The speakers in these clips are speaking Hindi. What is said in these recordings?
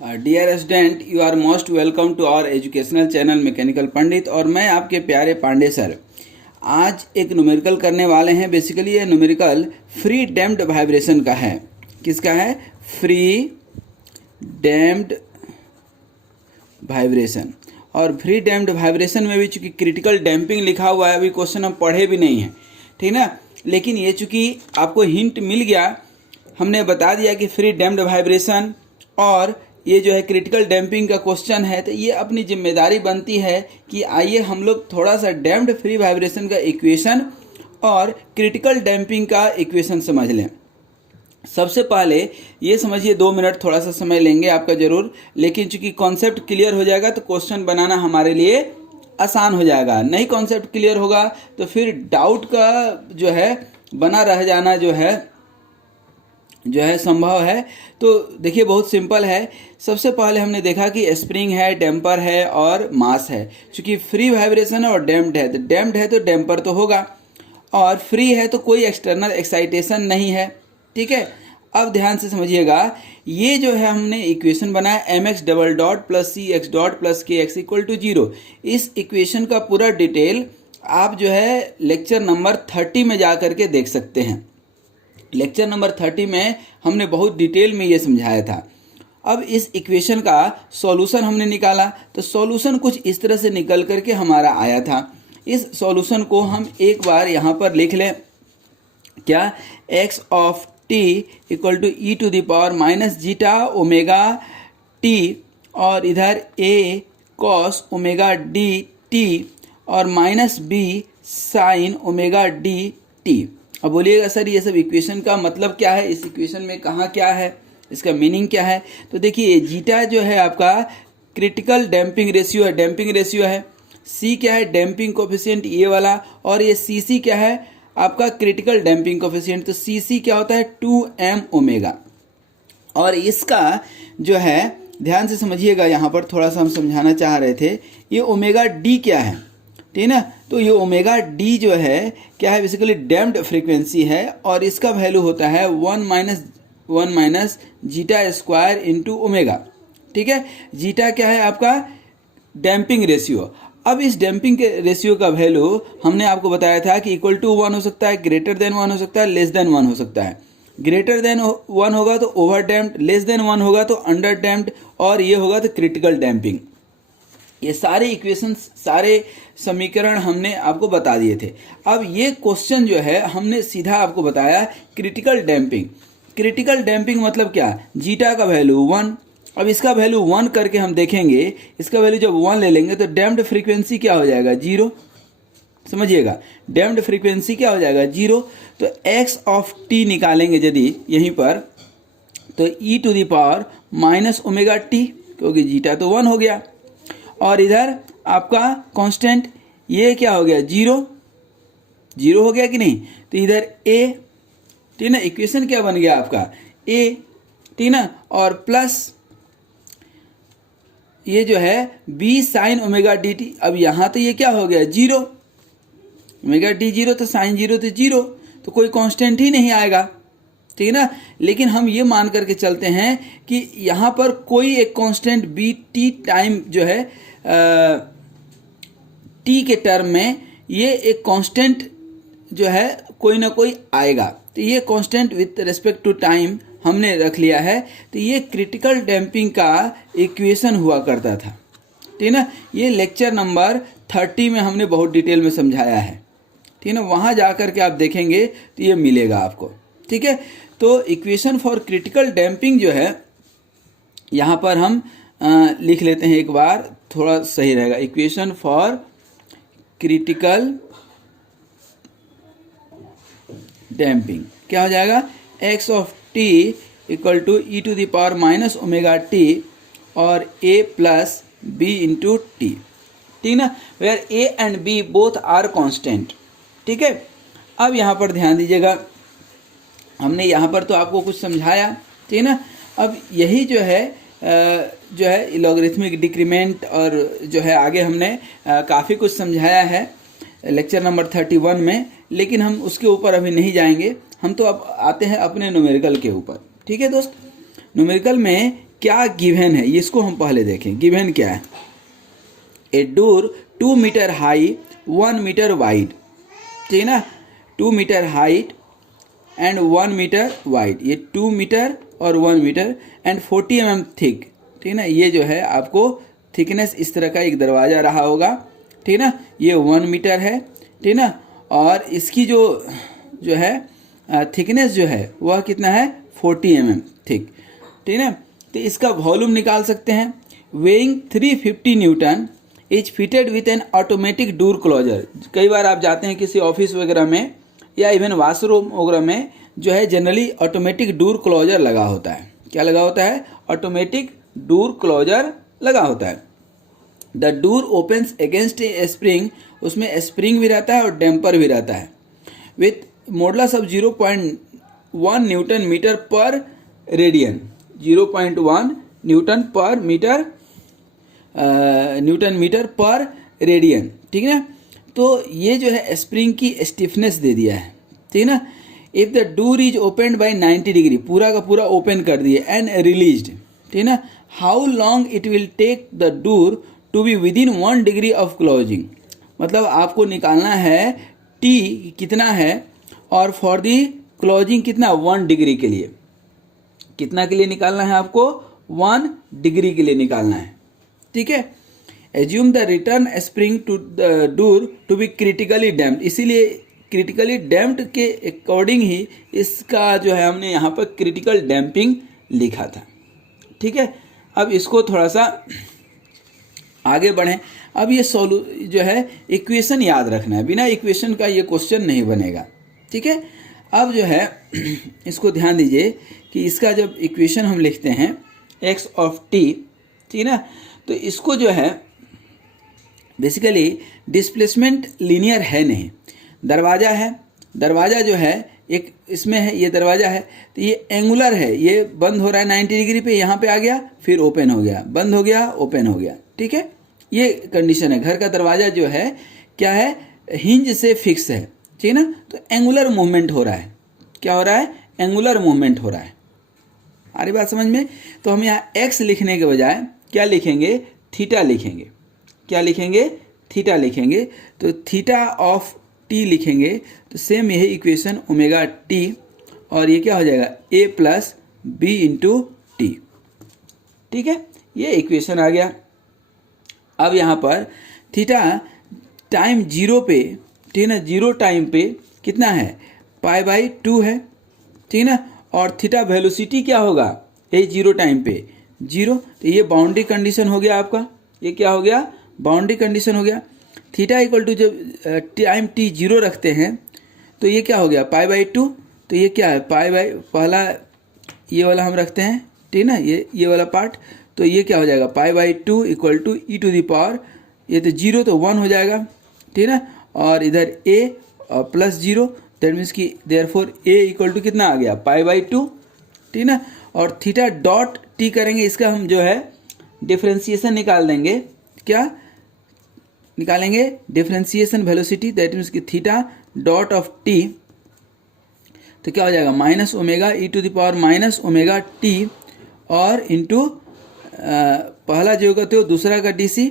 Dear student, you are most welcome to our educational channel mechanical Pandit. और मैं आपके प्यारे पांडे सर आज एक न्यूमेरिकल करने वाले हैं। बेसिकली ये न्यूमेरिकल फ्री डैम्प्ड वाइब्रेशन का है। किसका है? Free damped vibration. और फ्री डैम्प्ड वाइब्रेशन में भी चूंकि क्रिटिकल डैम्पिंग लिखा हुआ है, अभी क्वेश्चन हम पढ़े भी नहीं हैं, ठीक ना। लेकिन ये चूंकि आपको हिंट मिल गया, हमने बता दिया कि फ्री डैम्प्ड वाइब्रेशन और ये जो है क्रिटिकल डैम्पिंग का क्वेश्चन है, तो ये अपनी जिम्मेदारी बनती है कि आइए हम लोग थोड़ा सा डैम्प्ड फ्री वाइब्रेशन का इक्वेशन और क्रिटिकल डैम्पिंग का इक्वेशन समझ लें। सबसे पहले ये समझिए, 2 मिनट थोड़ा सा समय लेंगे आपका ज़रूर, लेकिन चूंकि कॉन्सेप्ट क्लियर हो जाएगा तो क्वेश्चन बनाना हमारे लिए आसान हो जाएगा। नहीं कॉन्सेप्ट क्लियर होगा तो फिर डाउट का जो है बना रह जाना जो है संभव है। तो देखिए बहुत सिंपल है। सबसे पहले हमने देखा कि स्प्रिंग है, डैम्पर है और मास है। चूंकि फ्री वाइब्रेशन है और डैम्प्ड है, तो डैम्प्ड है तो डैम्पर तो होगा, और फ्री है तो कोई एक्सटर्नल एक्साइटेशन नहीं है, ठीक है। अब ध्यान से समझिएगा, ये जो है हमने इक्वेशन बनाया mx डबल डॉट प्लस सी एक्स डॉट प्लस के एक्स इक्वल टू 0। इस इक्वेशन का पूरा डिटेल आप जो है लेक्चर नंबर 30 में जा करके देख सकते हैं। लेक्चर नंबर 30 में हमने बहुत डिटेल में ये समझाया था। अब इस इक्वेशन का सॉल्यूशन हमने निकाला, तो सॉल्यूशन कुछ इस तरह से निकल करके हमारा आया था। इस सॉल्यूशन को हम एक बार यहाँ पर लिख लें। क्या? x of t equal to E to the power minus zeta omega t, और इधर a cos omega d t और minus b sine omega d t. अब बोलिएगा सर ये सब इक्वेशन का मतलब क्या है, इस इक्वेशन में कहाँ क्या है, इसका मीनिंग क्या है? तो देखिए जीटा जो है आपका क्रिटिकल डैम्पिंग रेशियो है, डैम्पिंग रेशियो है। सी क्या है? डैम्पिंग कोफिशिएंट ये वाला। और ये सी सी क्या है? आपका क्रिटिकल डैम्पिंग कोफिशिएंट। तो सी सी क्या होता है? 2m omega. और इसका जो है ध्यान से समझिएगा, यहाँ पर थोड़ा सा हम समझाना चाह रहे थे। ये ओमेगा डी क्या है, ठीक ना। तो ये ओमेगा डी जो है क्या है? बेसिकली डैम्प्ड फ्रीक्वेंसी है, और इसका वैल्यू होता है 1 minus zeta square into omega, ठीक है। जीटा क्या है? आपका डैम्पिंग रेशियो। अब इस डैम्पिंग के रेशियो का वैल्यू हमने आपको बताया था कि इक्वल टू 1 हो सकता है, ग्रेटर देन 1 हो सकता है, लेस देन 1 हो सकता है। ग्रेटर देन 1 होगा तो ओवर डैम्प्ड, लेस देन 1 होगा तो अंडर डैम्प्ड, और ये होगा तो क्रिटिकल डैम्पिंग। ये सारे इक्वेशंस, सारे समीकरण हमने आपको बता दिए थे। अब ये क्वेश्चन जो है हमने सीधा आपको बताया क्रिटिकल डैम्पिंग। क्रिटिकल डैम्पिंग मतलब क्या? जीटा का वैल्यू 1। अब इसका वैल्यू 1 करके हम देखेंगे, इसका वैल्यू जब 1 ले लेंगे तो डैम्प्ड फ्रीक्वेंसी क्या हो जाएगा? 0। समझिएगा, डैम्प्ड फ्रीक्वेंसी क्या हो जाएगा? 0। तो x ऑफ t निकालेंगे यदि यहीं पर, तो e to the power minus omega T, क्योंकि जीटा तो 1 हो गया। और इधर आपका कांस्टेंट ये क्या हो गया? 0 हो गया कि नहीं? तो इधर a, ठीक ना। इक्वेशन क्या बन गया आपका? a, ठीक ना। और प्लस ये जो है b sine omega d t. अब यहाँ तो ये क्या हो गया? 0। ओमेगा डी 0 तो साइन 0 तो 0, तो कोई कांस्टेंट ही नहीं आएगा, ठीक है ना। लेकिन हम ये मान करके चलते हैं कि यहाँ पर कोई एक कांस्टेंट बी टी टाइम जो है टी के टर्म में ये एक कांस्टेंट जो है कोई ना कोई आएगा। तो ये constant with respect to time हमने रख लिया है। तो ये क्रिटिकल डैम्पिंग का इक्वेशन हुआ करता था, ठीक है ना। ये लेक्चर नंबर 30 में हमने बहुत डिटेल में समझाया है, ठीक है ना। वहाँ जा कर के आप देखेंगे तो ये मिलेगा आपको, ठीक है। तो इक्वेशन फॉर क्रिटिकल डैम्पिंग जो है यहाँ पर हम लिख लेते हैं एक बार, थोड़ा सही रहेगा। इक्वेशन फॉर क्रिटिकल डैम्पिंग क्या हो जाएगा? x of t equal to E to the power minus omega T और a plus b into T, ठीक ना। Where a and b both are constant, ठीक है। अब यहाँ पर ध्यान दीजिएगा, हमने यहाँ पर तो आपको कुछ समझाया, ठीक है ना। अब यही जो है लॉगरिथमिक डिक्रीमेंट और जो है आगे हमने काफ़ी कुछ समझाया है लेक्चर नंबर 31 में, लेकिन हम उसके ऊपर अभी नहीं जाएंगे। हम तो अब आते हैं अपने न्यूमेरिकल के ऊपर, ठीक है दोस्त। न्यूमेरिकल में क्या गिवन है इसको हम पहले देखें। गिवन क्या है? A door 2 metre high 1 metre wide, ठीक है ना, 2 metre height and 1 metre wide, ये 2 मीटर और 1 मीटर एंड 40 mm थिक, ठीक है ना। ये जो है आपको थिकनेस इस तरह का एक दरवाज़ा रहा होगा, ठीक है ना। ये 1 मीटर है, ठीक है ना, और इसकी जो है थिकनेस जो है वह कितना है 40 mm थिक, ठीक है ना। तो इसका वॉल्यूम निकाल सकते हैं। Weighing 350 Newton is fitted with an automatic door closer. कई बार आप जाते हैं किसी ऑफिस वगैरह में या इवन वाशरूम वगैरह में जो है जनरली ऑटोमेटिक डोर क्लोजर लगा होता है। क्या लगा होता है? ऑटोमेटिक डोर क्लोजर लगा होता है। The door opens against a spring, उसमें स्प्रिंग भी रहता है और डैम्पर भी रहता है। With modulus of 0.1 newton metre per radian, 0.1 newton per metre newton metre per radian, ठीक है ना। तो ये जो है स्प्रिंग की स्टिफनेस दे दिया है, ठीक है ना। If the door is opened by 90 degree, पूरा का पूरा ओपन कर दिए एंड रिलीज्ड, ठीक है ना। How long it will take the door to be within 1 degree of closing, मतलब आपको निकालना है टी कितना है और फॉर दी क्लोजिंग कितना 1 डिग्री के लिए, कितना के लिए निकालना है आपको 1 डिग्री के लिए निकालना है, ठीक है। Assume the return spring to the door to be critically damped, इसीलिए क्रिटिकली डैम्प्ड के अकॉर्डिंग ही इसका जो है हमने यहाँ पर क्रिटिकल डैम्पिंग लिखा था, ठीक है। अब इसको थोड़ा सा आगे बढ़ें। अब ये जो है इक्वेशन याद रखना है, बिना इक्वेशन का ये क्वेश्चन नहीं बनेगा, ठीक है। अब जो है इसको ध्यान दीजिए कि इसका जब इक्वेशन हम लिखते हैं x ऑफ t, ठीक है ना, तो इसको जो है बेसिकली डिस्प्लेसमेंट लीनियर है नहीं। दरवाज़ा है, दरवाज़ा जो है एक इसमें है, ये दरवाज़ा है तो ये एंगुलर है, ये बंद हो रहा है 90 डिग्री पे, यहाँ पे आ गया फिर ओपन हो गया, बंद हो गया ओपन हो गया, ठीक है। ये कंडीशन है। घर का दरवाज़ा जो है क्या है, हिंज से फिक्स है, ठीक है ना, तो एंगुलर मूवमेंट हो रहा है। क्या हो रहा है? एंगुलर मूवमेंट हो रहा है। आ रही बात समझ में? तो हम यहाँ x लिखने के बजाय क्या लिखेंगे? थीटा लिखेंगे। क्या लिखेंगे? थीटा लिखेंगे। तो थीटा ऑफ t लिखेंगे तो सेम यही इक्वेशन ओमेगा t, और ये क्या हो जाएगा a plus B into T, ठीक है। ये इक्वेशन आ गया। अब यहाँ पर थीटा टाइम 0 पे, ठीक है ना, 0 टाइम पे कितना है π/2 है, ठीक है ना, और थीटा वेलोसिटी क्या होगा ये 0 टाइम पे 0, तो ये बाउंड्री कंडीशन हो गया आपका। ये क्या हो गया? बाउंड्री कंडीशन हो गया। थीटा इक्वल टू जब टाइम t 0 रखते हैं तो ये क्या हो गया π/2, तो ये क्या है पहला ये वाला हम रखते हैं, ठीक है ना, ये वाला पार्ट, तो ये क्या हो जाएगा π/2 equal to e to the power, ये तो 0 तो 1 हो जाएगा, ठीक है ना, और इधर a और प्लस 0, दैट मीन्स कि देयरफॉर a इक्वल टू कितना आ गया π/2, ठीक है ना। और थीटा डॉट t करेंगे, इसका हम जो है डिफ्रेंसिएशन निकाल देंगे। क्या निकालेंगे? डिफ्रेंसिएशन वेलोसिटी, दैट मीन्स कि थीटा डॉट ऑफ t, तो क्या हो जाएगा minus omega E to the power minus omega T, और इंटू पहला जो होगा तो दूसरा का डीसी,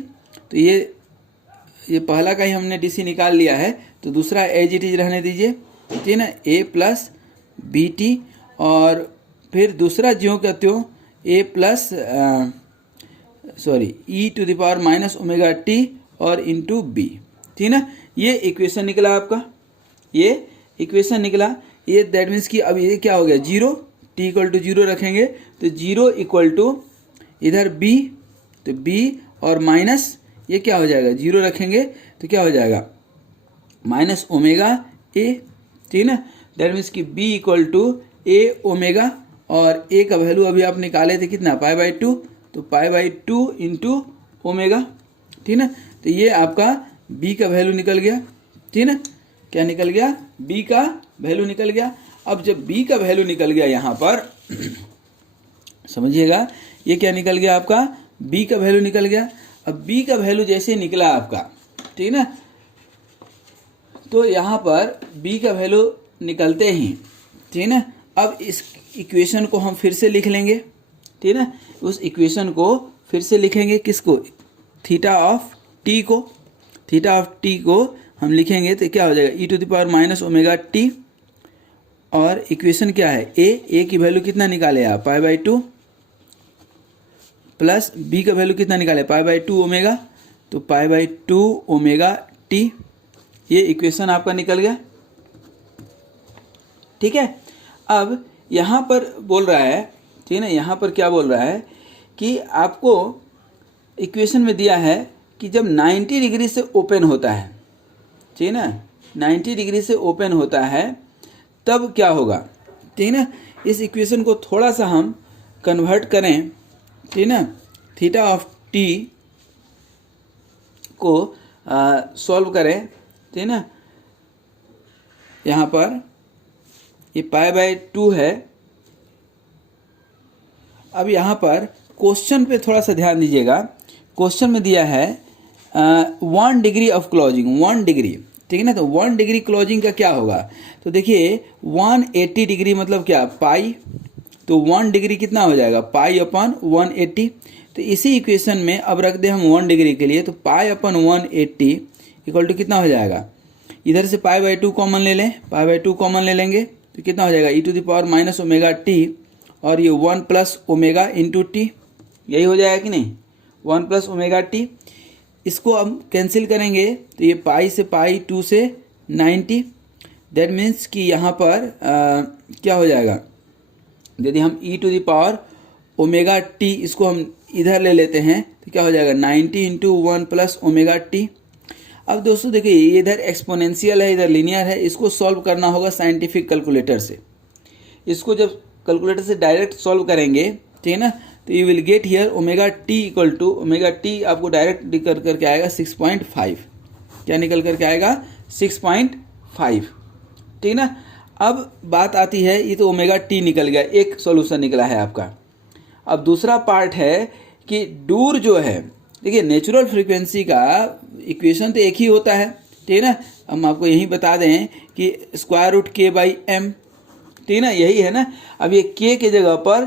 तो ये पहला का ही हमने डीसी निकाल लिया है, तो दूसरा एज इट इज रहने दीजिए, ठीक है ना, a प्लस बी टी, और फिर दूसरा जो का त्यों a plus E to the power minus omega T और इंटू बी, ठीक है ना। ये इक्वेशन निकला आपका, ये इक्वेशन निकला। ये दैट मीन्स कि अब ये क्या हो गया 0, t इक्वल टू 0 रखेंगे तो 0 इक्वल टू इधर b, तो b और माइनस ये क्या हो जाएगा 0 रखेंगे तो क्या हो जाएगा माइनस ओमेगा a, ठीक है ना, दैट मीन्स कि b equal to a omega, और a का वैल्यू अभी आप निकाले थे कितना π/2, तो π/2 इंटू ओमेगा, ठीक है ना। तो ये आपका b का वैल्यू निकल गया, ठीक है ना। क्या निकल गया? b का वैल्यू निकल गया। अब जब b का वैल्यू निकल गया यहाँ पर समझिएगा, ये क्या निकल गया आपका b का वैल्यू निकल गया। अब b का वैल्यू जैसे निकला आपका, ठीक है ना, तो यहाँ पर b का वैल्यू निकलते ही, ठीक है ना, अब इस इक्वेशन को हम फिर से लिख लेंगे, ठीक ठीक है ना। उस इक्वेशन को फिर से लिखेंगे, किसको, थीटा ऑफ टी को, थीटा ऑफ टी को हम लिखेंगे तो क्या हो जाएगा, e to the power minus omega T, और इक्वेशन क्या है, ए की वैल्यू कितना निकाले आप, pi by two, plus B का वैल्यू कितना निकाले, पाई बाई टू ओमेगा, तो pi by two omega t, ये इक्वेशन आपका निकल गया। ठीक है। अब यहाँ पर बोल रहा है, ठीक है ना, यहाँ पर क्या बोल रहा है कि आपको इक्वेशन में दिया है कि जब 90 डिग्री से ओपन होता है, ठीक है ना, 90 डिग्री से ओपन होता है तब क्या होगा, ठीक है ना। इस इक्वेशन को थोड़ा सा हम कन्वर्ट करें, ठीक है ना, थीटा ऑफ टी को सॉल्व करें, ठीक है ना। यहाँ पर ये पाई बाई टू है। अब यहाँ पर क्वेश्चन पे थोड़ा सा ध्यान दीजिएगा। क्वेश्चन में दिया है 1 डिग्री ऑफ क्लोजिंग, 1 डिग्री, ठीक है ना। तो 1 डिग्री क्लोजिंग का क्या होगा, तो देखिए 180 डिग्री मतलब क्या, पाई, तो 1 डिग्री कितना हो जाएगा, पाई अपन 180। तो इसी इक्वेशन में अब रख दे हम 1 डिग्री के लिए, तो पाई अपन 180 इक्वल टू कितना हो जाएगा, इधर से पाई बाई टू कॉमन ले लें, पाई बाई टू कॉमन ले लेंगे तो कितना हो जाएगा, e to the power minus omega T, और ये 1 प्लस ओमेगा इंटू टी, यही हो जाएगा कि नहीं, 1 प्लस ओमेगा टी। इसको हम कैंसिल करेंगे तो ये पाई से पाई, 2 से 90, दैट मीन्स कि यहाँ पर क्या हो जाएगा, यदि हम e to the power omega t इसको हम इधर ले लेते हैं तो क्या हो जाएगा, 90 इंटू 1 प्लस ओमेगा टी। अब दोस्तों देखिए ये इधर एक्सपोनेंशियल है, इधर लीनियर है, इसको सॉल्व करना होगा साइंटिफिक कैलकुलेटर से। इसको जब कैलकुलेटर से डायरेक्ट सॉल्व करेंगे, ठीक है ना, तो you will get here omega T equal to, omega T आपको डायरेक्ट निकल करके आएगा 6.5, क्या निकल करके आएगा 6.5, ठीक है ना। अब बात आती है, ये तो ओमेगा टी निकल गया, एक सॉल्यूशन निकला है आपका। अब दूसरा पार्ट है कि दूर जो है, देखिए नेचुरल फ्रीक्वेंसी का इक्वेशन तो एक ही होता है, ठीक है ना। हम आपको यही बता दें कि स्क्वायर रूट के बाई एम, ठीक है ना, यही है ना। अब ये के के जगह पर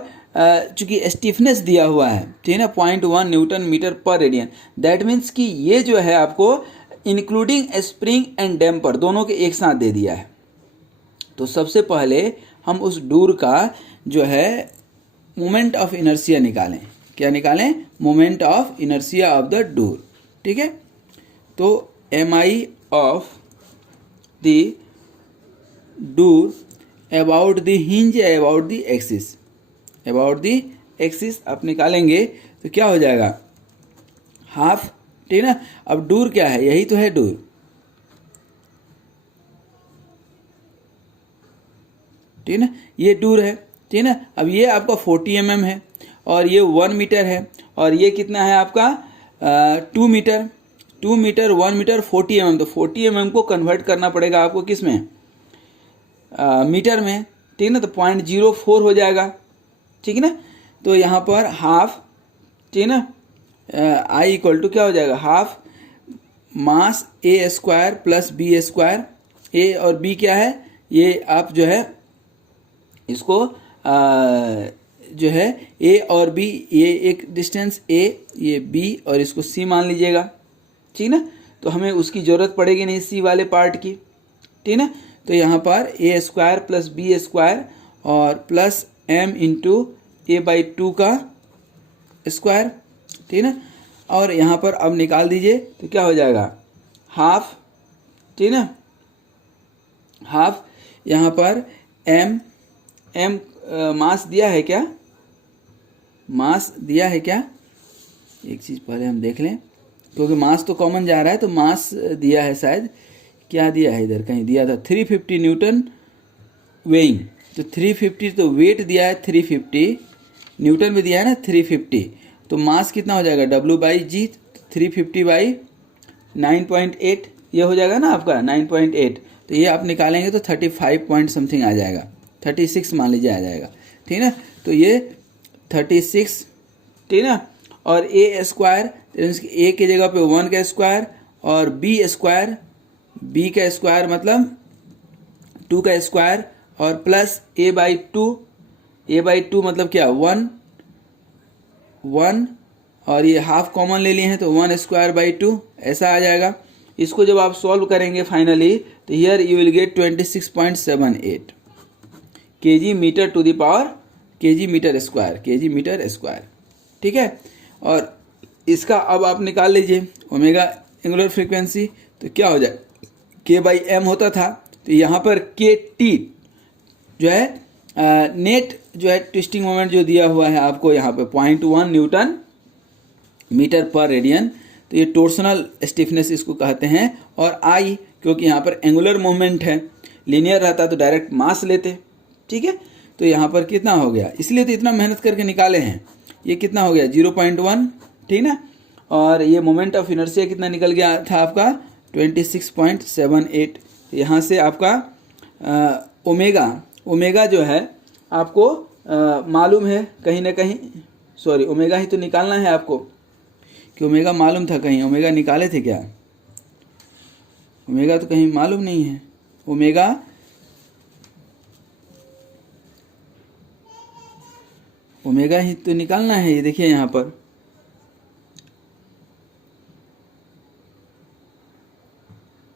चूंकि स्टिफनेस दिया हुआ है, ठीक है ना, 0.1 newton metre per radian, that means कि ये जो है आपको इंक्लूडिंग स्प्रिंग एंड डैम्पर दोनों के एक साथ दे दिया है। तो सबसे पहले हम उस डूर का जो है मोमेंट ऑफ इनर्शिया निकालें, क्या निकालें, moment of inertia of the door, ठीक है। तो M I of the door about the hinge, about the axis, about the axis आप निकालेंगे तो क्या हो जाएगा, हाफ, ठीक है ना। अब डूर क्या है, यही तो है डूर, ठीक है ना, ये डूर है, ठीक है ना। अब ये आपका 40 mm है और ये 1 मीटर है, और ये कितना है आपका 2 मीटर, 2 मीटर 1 मीटर 40 mm, तो 40 mm को कन्वर्ट करना पड़ेगा आपको किस में, मीटर में, ठीक है ना। तो 0.04 हो जाएगा, ठीक है ना। तो यहाँ पर हाफ, ठीक है ना, आई इक्वल टू क्या हो जाएगा, हाफ मास ए स्क्वायर प्लस बी स्क्वायर, ए और बी क्या है, ये आप जो है इसको जो है ए और बी, ये एक डिस्टेंस ए, ये बी, और इसको सी मान लीजिएगा, ठीक ना। तो हमें उसकी ज़रूरत पड़ेगी नहीं सी वाले पार्ट की, ठीक ना। तो यहाँ पर A square plus B square और plus M into A by 2 का स्क्वायर, ठीक ना। और यहाँ पर अब निकाल दीजिए तो क्या हो जाएगा, हाफ, ठीक ना, हाफ। यहाँ पर एम मास दिया है क्या, मास दिया है क्या, एक चीज़ पहले हम देख लें, क्योंकि मास तो कॉमन जा रहा है, तो मास दिया है शायद, क्या दिया है, इधर कहीं दिया था 350 न्यूटन वेइंग, तो 350, तो वेट दिया है 350, न्यूटन में दिया है ना 350, तो मास कितना हो जाएगा W/G, 350/9.8, ये हो जाएगा ना आपका 9.8, तो ये आप निकालेंगे तो 35 पॉइंट समथिंग आ जाएगा, 36 मान लीजिए आ जाएगा, ठीक ना। तो ये 36, ठीक ना। और ए स्क्वायर, ए की जगह पे 1 का स्क्वायर, और बी स्क्वायर, बी का स्क्वायर मतलब 2 का स्क्वायर, और प्लस ए बाई 2 मतलब क्या 1, 1 और ये हाफ कॉमन ले लिए हैं तो 1 स्क्वायर बाई 2 ऐसा आ जाएगा। इसको जब आप सॉल्व करेंगे फाइनली तो here you will get 26.78 kg metre to the power kg metre square. ठीक है, और इसका अब आप निकाल लीजिए ओमेगा एंगुलर फ्रीक्वेंसी, तो क्या हो जाए k बाई एम होता था, तो यहाँ पर के टी जो है नेट जो है ट्विस्टिंग मोमेंट जो दिया हुआ है आपको यहाँ पे 0.1 न्यूटन मीटर पर रेडियन, तो ये टोर्सनल स्टिफनेस इसको कहते हैं। और आई क्योंकि यहाँ पर एंगुलर मोमेंट है, लीनियर रहता तो डायरेक्ट मास लेते। ठीक है, तो यहाँ पर कितना हो गया, इसलिए तो इतना मेहनत करके निकाले हैं। ये कितना हो गया 0.1, ठीक ना, और ये मोमेंट ऑफ इनर्शिया कितना निकल गया था आपका 26.78। यहाँ से आपका ओमेगा जो है आपको मालूम है कहीं ना कहीं, सॉरी ओमेगा ही तो निकालना है आपको, कि ओमेगा मालूम था कहीं, ओमेगा निकाले थे क्या, ओमेगा तो कहीं मालूम नहीं है। ओमेगा ही तो निकालना है, ये देखिए यहाँ पर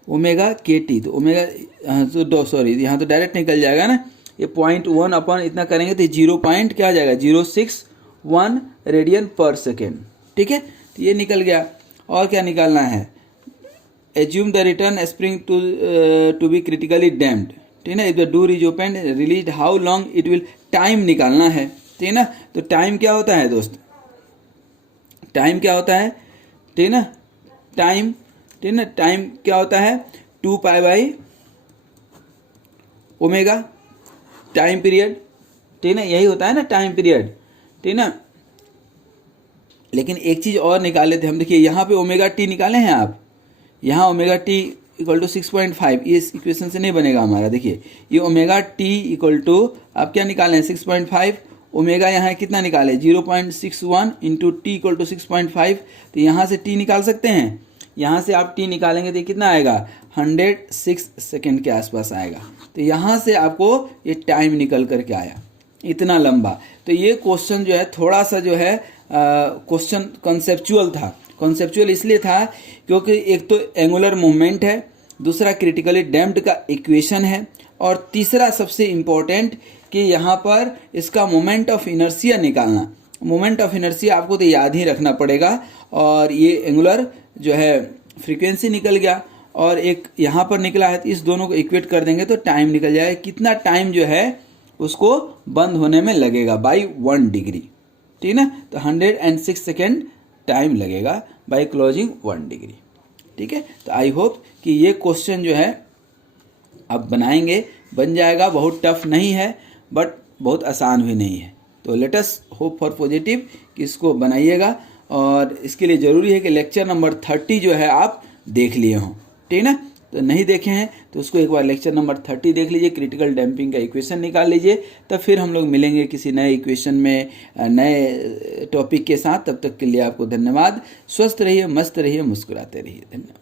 ओमेगा के टी, तो ओमेगा तो सॉरी यहाँ तो डायरेक्ट निकल जाएगा ना, ये 0.1 अपन इतना करेंगे तो 0 पॉइंट क्या आ जाएगा 061 रेडियन पर सेकेंड। ठीक है, तो ये निकल गया। और क्या निकालना है, assume the return spring to be critically damped. ठीक है, if the door is open release how long it will, time निकालना है। ठीक है ना, तो टाइम क्या होता है दोस्त, टाइम क्या होता है, ठीक ना, टाइम क्या होता है 2 pi by omega time period. ठीक ना, यही होता है ना टाइम पीरियड। ठीक ना, लेकिन एक चीज़ और निकाले थे हम, देखिए यहाँ पे ओमेगा टी निकाले हैं आप, यहाँ ओमेगा टी इक्वल टू 6.5, ये इस इक्वेशन से नहीं बनेगा हमारा। देखिए ये ओमेगा टी इक्वल टू आप क्या निकाले हैं 6.5, ओमेगा यहाँ कितना निकाले 0.61 इंटू टी इक्वल टू 6.5, तो यहाँ से टी निकाल सकते हैं। यहाँ से आप टी निकालेंगे तो कितना आएगा 106 सेकेंड के आसपास आएगा। तो यहाँ से आपको ये टाइम निकल करके आया इतना लंबा। तो ये क्वेश्चन जो है थोड़ा सा जो है क्वेश्चन कॉन्सेप्चुअल था। कॉन्सेप्चुअल इसलिए था क्योंकि एक तो एंगुलर मूवमेंट है, दूसरा क्रिटिकली डैम्प्ड का इक्वेशन है, और तीसरा सबसे इम्पोर्टेंट कि यहाँ पर इसका मोमेंट ऑफ इनर्शिया निकालना। मोमेंट ऑफ इनर्शिया आपको तो याद ही रखना पड़ेगा, और ये एंगुलर जो है फ्रीक्वेंसी निकल गया और एक यहाँ पर निकला है, तो इस दोनों को इक्वेट कर देंगे तो टाइम निकल जाएगा, कितना टाइम जो है उसको बंद होने में लगेगा बाई 1 डिग्री। ठीक ना, तो 106 सेकेंड टाइम लगेगा बाई क्लोजिंग 1 डिग्री। ठीक है, तो आई होप कि ये क्वेश्चन जो है आप बनाएंगे, बन जाएगा। बहुत टफ नहीं है बट बहुत आसान भी नहीं है। तो let us hope for positive कि इसको बनाइएगा, और इसके लिए ज़रूरी है कि लेक्चर नंबर 30 जो है आप देख लिए हों। ठीक ना, तो नहीं देखे हैं तो उसको एक बार लेक्चर नंबर 30 देख लीजिए, क्रिटिकल डैम्पिंग का इक्वेशन निकाल लीजिए। तब फिर हम लोग मिलेंगे किसी नए इक्वेशन में नए टॉपिक के साथ। तब तक के लिए आपको धन्यवाद। स्वस्थ रहिए, मस्त रहिए, मुस्कुराते रहिए। धन्यवाद।